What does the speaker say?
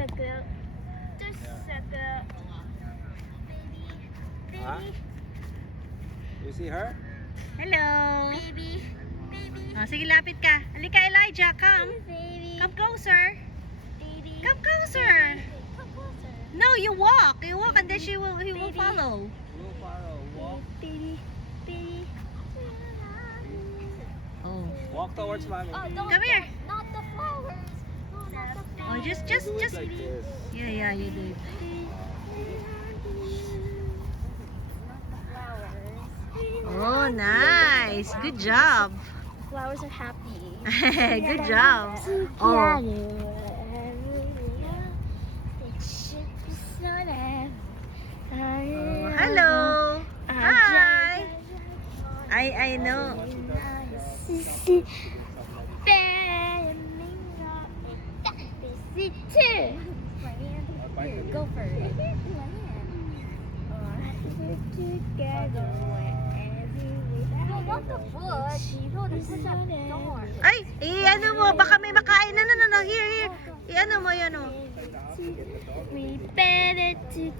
so good. Just so good. Baby. Huh? Baby. You see her? Hello. Baby. Baby. Oh, sige, lapit ka. Halika, Elijah. Come. Baby. Come closer. Baby. Come closer. Come closer. No, you walk. You walk and then he will Baby. follow. Go follow. Walk. Baby. Baby. Oh. Walk towards mommy. Oh, don't. Come here. Not the flowers. No, not the Oh, flowers. just Do it like this. Yeah, you do it. Oh, nice. Good job. Flowers are happy. Good job. Oh. Oh, hello. Hi. I know. Go for it. I want the bush. You know the bush at the door. Ay, ano mo, baka may makain. No. Here. Ano mo, yan o. We better to